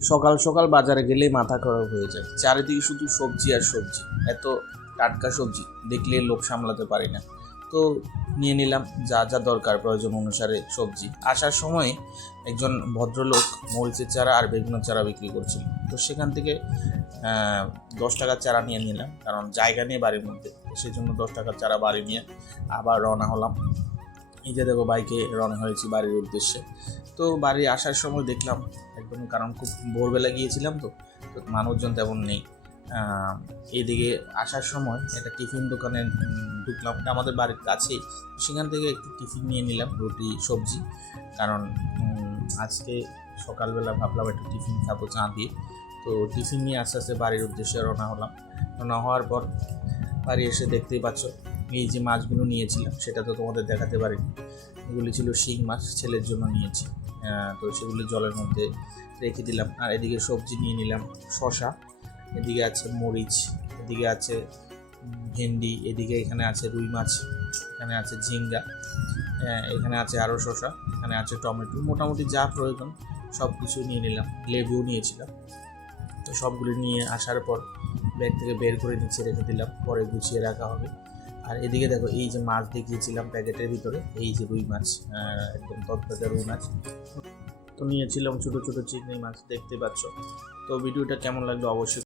সকাল সকাল বাজারে গেলেই মাথা খারাপ হয়ে যায়, চারিদিকে শুধু সবজি আর সবজি, এত টাটকা সবজি দেখলে লোভ সামলাতে পারি না। তো নিয়ে নিলাম যা যা দরকার প্রয়োজন অনুসারে সবজি। আসার সময় একজন ভদ্রলোক মরিচের চারা আর বেগুনের চারা বিক্রি করছিল, তো সেখান থেকে 10 টাকার চারা নিয়ে নিলাম, কারণ জায়গা নিয়ে বাড়ির মধ্যে, সেই জন্য 10 টাকার চারা বাড়ি নিয়ে আবার রওনা হলাম। এই যে দেখো বাইকে রওনা হয়েছি বাড়ির উদ্দেশ্যে। তো বাড়ি আসার সময় দেখলাম একদম, কারণ খুব ভোরবেলা গিয়েছিলাম, তো তো মানুষজন তেমন নেই। এদিকে আসার সময় একটা টিফিন দোকানে ঢুকলাম, এটা আমাদের বাড়ির কাছেই। সেখান থেকে একটু টিফিন নিয়ে নিলাম, রুটি সবজি, কারণ আজকে সকালবেলা ভাবলাম একটু টিফিন খাবো চা দিয়ে। তো টিফিন নিয়ে আস্তে আস্তে বাড়ির উদ্দেশ্যে রওনা হলাম। রওনা হওয়ার পর বাড়ি এসে দেখতেই পাচ্ছ এই যে মাছগুলো নিয়েছিলাম সেটা তো তোমাদের দেখাতে পারিনি। এগুলি ছিল শিং মাছ, ছেলের জন্য নিয়েছি। তো সেগুলি জলের মধ্যে রেখে দিলাম। আর এদিকে সবজি নিয়ে নিলাম, শশা, এদিকে আছে মরিচ, এদিকে আছে ভেন্ডি, এদিকে এখানে আছে রুই মাছ, এখানে আছে ঝিঙ্গা, এখানে আছে আরও শশা, এখানে আছে টমেটো, মোটামুটি যা প্রয়োজন সব কিছু নিয়ে নিলাম। লেবুও নিয়েছিলাম। তো সবগুলি নিয়ে আসার পর ব্যাগ থেকে বের করে নিচে রেখে দিলাম, পরে গুছিয়ে রাখা হবে। আর এদিকে দেখো এই যে মাছ দেখিয়েছিলাম প্যাকেটের ভিতরে, এই যে রুই মাছ, একদম তত্তাজা রুই মাছ। তো নিয়েছিলাম ছোটো ছোটো চিংড়ি মাছ, দেখতে পাচ্ছ। তো ভিডিওটা কেমন লাগলো অবশ্যই